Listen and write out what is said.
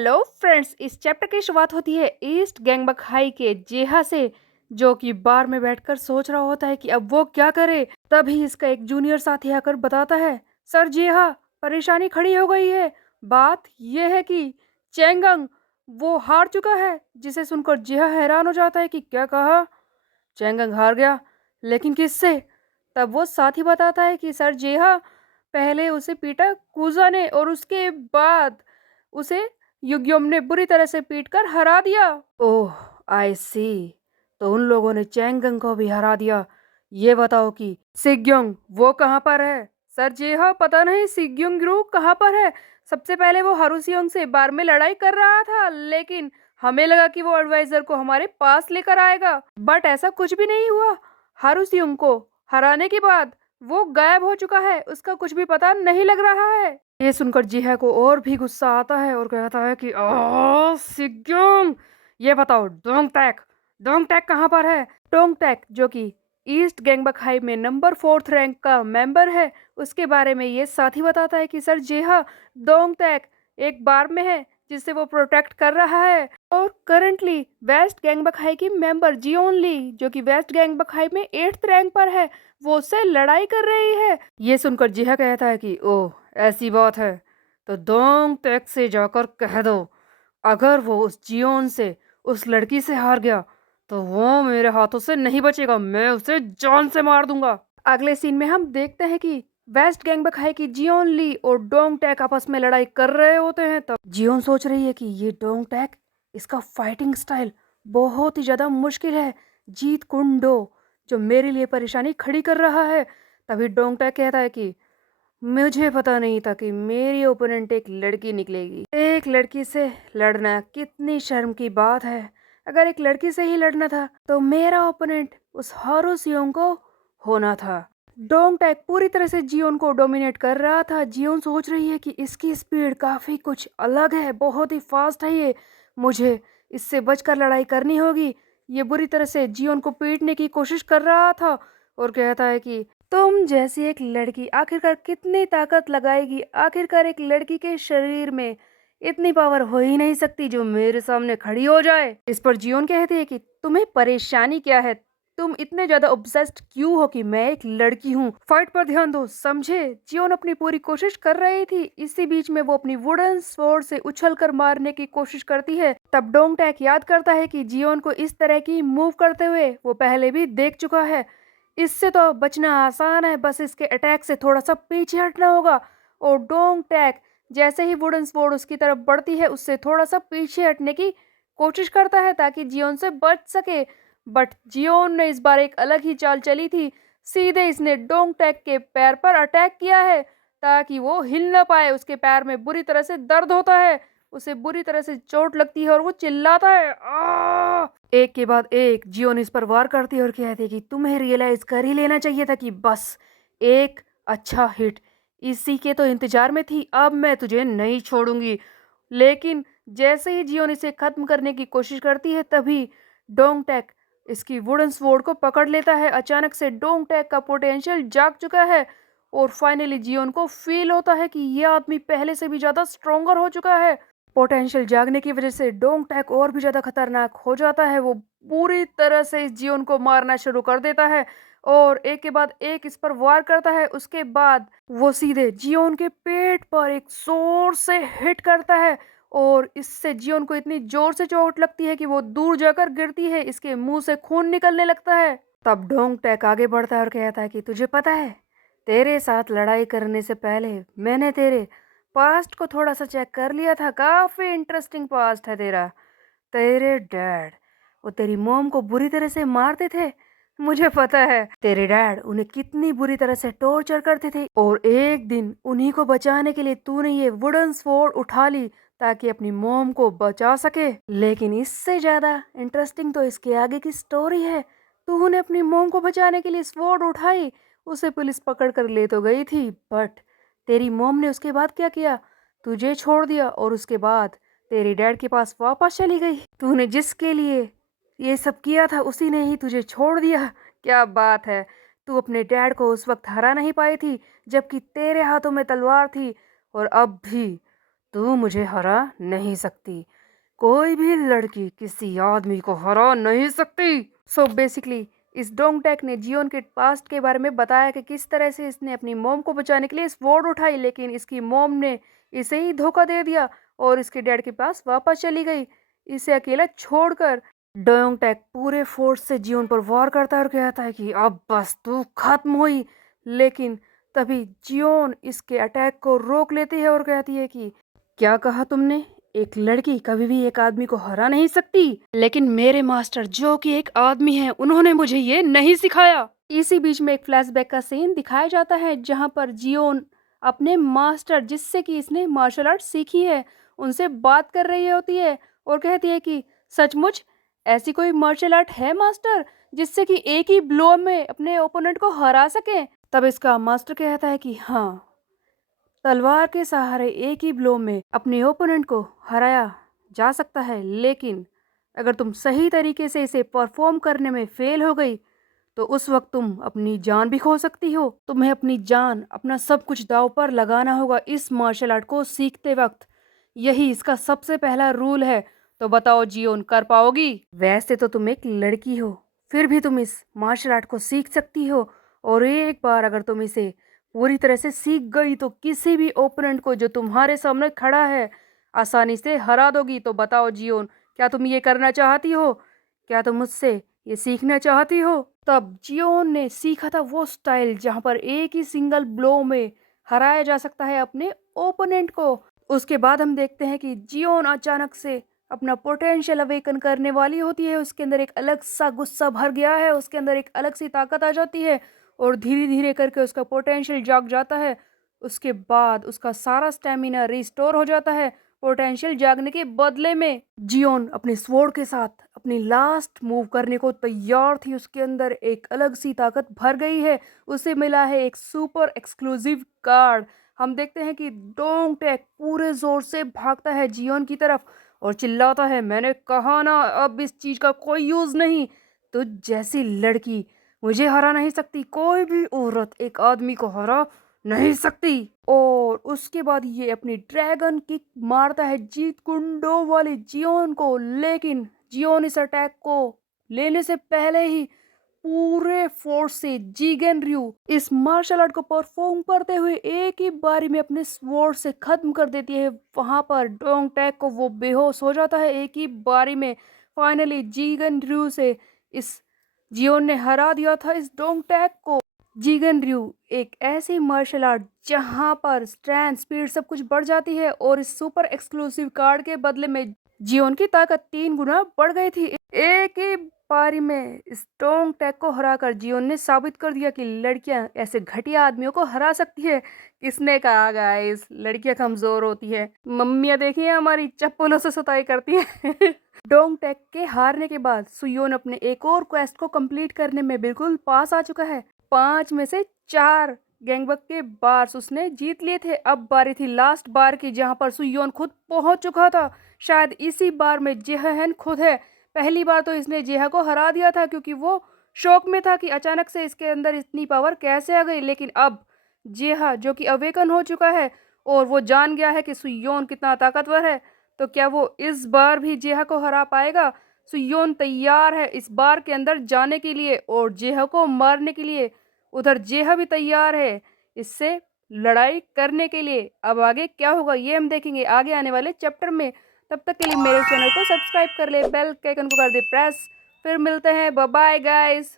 Hello friends, इस chapter की शुरुआत होती है ईस्ट गैंगबक हाई के जेहा से, जो कि बार में बैठकर सोच रहा होता है कि अब वो क्या करे। तभी इसका एक जूनियर साथी आकर बताता है, सर जेहा, परेशानी खड़ी हो गई है। बात यह है कि चेंगंग वो हार चुका है। जिसे सुनकर जेहा हैरान हो जाता है कि क्या कहा? चेंगंग हार गया? लेकिन किससे? तब वो साथी बताता है कि सर जेहा, पहले उसे पीटा कूजा ने और उसके बाद उसे युग्योम ने बुरी तरह से पीटकर हरा दिया। ओह, आई सी। तो उन लोगों ने चैंगंग को भी हरा दिया। ये बताओ कि सिग्योंग वो कहाँ पर है? सर जी हाँ, पता नहीं सिग्योंग रू कहाँ पर है। सबसे पहले वो हारूसियोंग से बार में लड़ाई कर रहा था, लेकिन हमें लगा कि वो एडवाइजर को हमारे पास लेकर आएगा, बट ऐसा कुछ भी नहीं हुआ। हारूसियोंग को हराने के बाद वो गायब हो चुका है, उसका कुछ भी पता नहीं लग रहा है। ये सुनकर जीहा को और भी गुस्सा आता है और कहता है कि सिग्योंग, ये बताओ डोंगटैक कहाँ पर है? डोंगटैक, जो कि ईस्ट गैंगबक हाई में नंबर 4th रैंक का मेंबर है, उसके बारे में ये साथी बताता है कि सर जेहा, डोंगटैक एक बार में है जिससे वो प्रोटेक्ट कर रहा है, और करंटली वेस्ट गैंगबक हाई की मेंबर जियोन ली, जो कि वेस्ट गैंगबक हाई में 8th रैंक पर है, वो उससे लड़ाई कर रही है। ये सुनकर जिहा कहता है कि ओह, ऐसी बात है तो डोंग टैक से जाकर कह दो, अगर वो उस जियोन से, उस लड़की से हार गया तो वो मेरे हाथों से नहीं बचेगा, मैं उसे जान से मार दूंगा। अगले सीन में हम देखते हैं कि वेस्ट गैंगबक हाई की जियोन ली और डोंग टैक आपस में लड़ाई कर रहे होते हैं। तब जियोन सोच रही है कि ये डोंग टैक, इसका फाइटिंग स्टाइल बहुत ही ज्यादा मुश्किल है। जीत कुंडो जो मेरे लिए परेशानी खड़ी कर रहा है। तभी डोंग टैक कहता है कि मुझे पता नहीं था कि मेरी ओपोनेंट एक लड़की निकलेगी। एक लड़की से लड़ना कितनी शर्म की बात है। अगर एक लड़की से ही लड़ना था तो मेरा ओपोनेंट उस हारो सियोंग को होना था। डोंग टैक पूरी तरह से जियोन को डोमिनेट कर रहा था। जियोन सोच रही है कि इसकी स्पीड काफी कुछ अलग है, बहुत ही फास्ट है ये, मुझे इससे बचकर लड़ाई करनी होगी। ये बुरी तरह से जियोन को पीटने की कोशिश कर रहा था और कहता है कि तुम जैसी एक लड़की आखिरकार कितनी ताकत लगाएगी? आखिरकार एक लड़की के शरीर में इतनी पावर हो ही नहीं सकती जो मेरे सामने खड़ी हो जाए। इस पर जियोन कहती है कि तुम्हें परेशानी क्या है? तुम इतने ज्यादा ऑब्सेस्ड क्यों हो कि मैं एक लड़की हूँ? फाइट पर ध्यान दो, समझे? जियोन अपनी पूरी कोशिश कर रही थी। इसी बीच में वो अपनी वुडन स्वॉर्ड से उछलकर मारने की कोशिश करती है। तब डोंग टैक याद करता है कि जियोन को इस तरह की मूव करते हुए वो पहले भी देख चुका है। इससे तो बचना आसान है, बस इसके अटैक से थोड़ा सा पीछे हटना होगा। और डोंग टैक जैसे ही वुडन स्वॉर्ड उसकी तरफ बढ़ती है, उससे थोड़ा सा पीछे हटने की कोशिश करता है ताकि जियोन से बच सके। बट जियोन ने इस बार एक अलग ही चाल चली थी। सीधे इसने डोंग टैक के पैर पर अटैक किया है ताकि वो हिल ना पाए। उसके पैर में बुरी तरह से दर्द होता है, उसे बुरी तरह से चोट लगती है और वो चिल्लाता है आ! एक के बाद एक जियोन इस पर वार करती है और कहती है कि तुम्हें रियलाइज कर ही लेना चाहिए था कि बस एक अच्छा हिट, इसी के तो इंतजार में थी, अब मैं तुझे नहीं छोड़ूंगी। लेकिन जैसे ही जियोन इसे खत्म करने की कोशिश करती है, तभी डोंग टैक इसकी वुडन स्वॉर्ड को पकड़ लेता है। अचानक से डोंग टैक का पोटेंशियल जाग चुका है और फाइनली जियोन को फील होता है कि यह आदमी पहले से भी ज्यादा स्ट्रोंगर हो चुका है। पोटेंशियल जागने की वजह से डोंग टैक और भी ज्यादा खतरनाक हो जाता है। वो पूरी तरह से इस जियोन को मारना शुरू कर देता है और एक के बाद एक इस पर वार करता है। उसके बाद वो सीधे जियोन के पेट पर एक जोर से हिट करता है और इससे जियोन को इतनी जोर से चोट लगती है कि वो दूर जाकर गिरती है, इसके मुंह से खून निकलने लगता है। तब डोंग टैक आगे बढ़ता है और कहता है कि तुझे पता है, तेरे साथ लड़ाई करने से पहले मैंने तेरे पास्ट को थोड़ा सा चेक कर लिया था। काफी इंटरेस्टिंग पास्ट है तेरा। तेरे डैड वो तेरी मॉम को बुरी तरह से मारते थे। मुझे पता है तेरे डैड उन्हें कितनी बुरी तरह से टॉर्चर करते थे, और एक दिन उन्हीं को बचाने के लिए तूने ये वुडन स्वॉर्ड उठा ली ताकि अपनी मॉम को बचा सके। लेकिन इससे ज्यादा इंटरेस्टिंग तो इसके आगे की स्टोरी है। तूने अपनी मॉम को बचाने के लिए स्वॉर्ड उठाई, उसे पुलिस पकड़ कर ले तो गई थी, बट तेरी मॉम ने उसके बाद क्या किया? तुझे छोड़ दिया और उसके बाद तेरे डैड के पास वापस चली गई। तूने जिसके लिए ये सब किया था उसी ने ही तुझे छोड़ दिया। क्या बात है, तू अपने डैड को उस वक्त हरा नहीं पाई थी जबकि तेरे हाथों में तलवार थी, और अब भी तू मुझे हरा नहीं सकती। कोई भी लड़की किसी आदमी को हरा नहीं सकती। सो बेसिकली इस डोंगटेक ने जियोन के पास्ट के बारे में बताया कि किस तरह से इसने अपनी मॉम को बचाने के लिए स्वॉर्ड उठाई, लेकिन इसकी मॉम ने इसे ही धोखा दे दिया और इसके डैड के पास वापस चली गई, इसे अकेला छोड़कर। डोंगटेक पूरे फोर्स से जियोन पर वार करता है और कहता है कि अब बस तू खत्म हुई। लेकिन तभी जियोन इसके अटैक को रोक लेती है और कहती है कि क्या कहा तुमने? एक लड़की कभी भी एक आदमी को हरा नहीं सकती। लेकिन मेरे मास्टर जो कि एक आदमी हैं, उन्होंने मुझे ये नहीं सिखाया। इसी बीच में एक फ्लैशबैक का सीन दिखाया जाता है जहां पर जियोन अपने मास्टर जिससे कि इसने मार्शल आर्ट सीखी है उनसे बात कर रही होती है और कहती है कि सचमुच ऐसी कोई मार्शल आर्ट है मास्टर जिससे कि एक ही ब्लो में अपने ओपोनेंट को हरा सके। तब इसका मास्टर कहता है कि हाँ, तलवार के सहारे एक ही ब्लो में अपने ओपोनेंट को हराया जा सकता है, लेकिन अगर तुम सही तरीके से इसे परफॉर्म करने में फेल हो गई तो उस वक्त तुम अपनी जान भी खो सकती हो। तुम्हें अपनी जान, अपना सब कुछ दांव पर लगाना होगा इस मार्शल आर्ट को सीखते वक्त। यही इसका सबसे पहला रूल है। तो बताओ जियोन, कर पाओगी? वैसे तो तुम एक लड़की हो, फिर भी तुम इस मार्शल आर्ट को सीख सकती हो, और एक बार अगर तुम इसे पूरी तरह से सीख गई तो किसी भी ओपोनेंट को जो तुम्हारे सामने खड़ा है आसानी से हरा दोगी। तो बताओ जियोन, क्या तुम ये करना चाहती हो? क्या तुम मुझसे ये सीखना चाहती हो? तब जियोन ने सीखा था वो स्टाइल जहां पर एक ही सिंगल ब्लो में हराया जा सकता है अपने ओपोनेंट को। उसके बाद हम देखते हैं कि जियोन अचानक से अपना पोटेंशियल अवेकन करने वाली होती है। उसके अंदर एक अलग सा गुस्सा भर गया है, उसके अंदर एक अलग सी ताकत आ जाती है और धीरे धीरे करके उसका पोटेंशियल जाग जाता है। उसके बाद उसका सारा स्टेमिना रिस्टोर हो जाता है। पोटेंशियल जागने के बदले में जियोन अपने स्वॉर्ड के साथ अपनी लास्ट मूव करने को तैयार थी। उसके अंदर एक अलग सी ताकत भर गई है। उसे मिला है एक सुपर एक्सक्लूसिव कार्ड। हम देखते हैं कि डोंगटेक पूरे जोर से भागता है जियोन की तरफ और चिल्लाता है, मैंने कहा ना, अब इस चीज का कोई यूज नहीं। तो जैसी लड़की मुझे हरा नहीं सकती, कोई भी औरत एक आदमी को हरा नहीं सकती। और उसके बाद ये अपनी ड्रैगन किक मारता है जीत कुंडो वाली जियोन को, लेकिन जियोन इस अटैक को लेने से पहले ही पूरे फोर्स से जीगन रयू इस मार्शल आर्ट को परफॉर्म करते हुए एक ही बारी में अपने स्वॉर्ड से खत्म कर देती है। वहां पर डोंग टैक को वो बेहोश हो जाता है एक ही बारी में। फाइनली जीगन रयू से इस जियोन ने हरा दिया था इस डोंग टैक को। जीगन रयू एक ऐसी मार्शल आर्ट जहां पर स्ट्रेंथ, स्पीड सब कुछ बढ़ जाती है और इस सुपर एक्सक्लूसिव कार्ड के बदले में जियोन की ताकत 3 गुना बढ़ गई थी। एक ही पारी में स्टोंग टैग को हराकर जियोन ने साबित कर दिया कि लड़कियां ऐसे घटिया आदमियों को हरा सकती है। किसने कहा गाइस लड़कियां कमजोर होती है? मम्मियां देखिए हमारी चप्पलों से सुताई करती है। डोंग टैग के हारने के बाद सुयोन अपने एक और क्वेस्ट को कंप्लीट करने में बिल्कुल पास आ चुका है। 5 में से 4 गैंगबक के बार्स उसने जीत लिए थे। अब बारी थी लास्ट बार की जहां पर सुयोन खुद पहुंच चुका था। शायद इसी बार में जेहन खुद है। पहली बार तो इसने जेहा को हरा दिया था क्योंकि वो शौक में था कि अचानक से इसके अंदर इतनी पावर कैसे आ गई। लेकिन अब जेहा जो कि अवेकन हो चुका है और वो जान गया है कि सुयोन कितना ताकतवर है, तो क्या वो इस बार भी जेहा को हरा पाएगा? सुयोन तैयार है इस बार के अंदर जाने के लिए और जेहा को मारने के लिए। उधर जेहा भी तैयार है इससे लड़ाई करने के लिए। अब आगे क्या होगा ये हम देखेंगे आगे आने वाले चैप्टर में। तब तक के लिए मेरे चैनल को सब्सक्राइब कर ले, बेल के आइकन को कर दे प्रेस। फिर मिलते हैं, बाय बाय गाइस।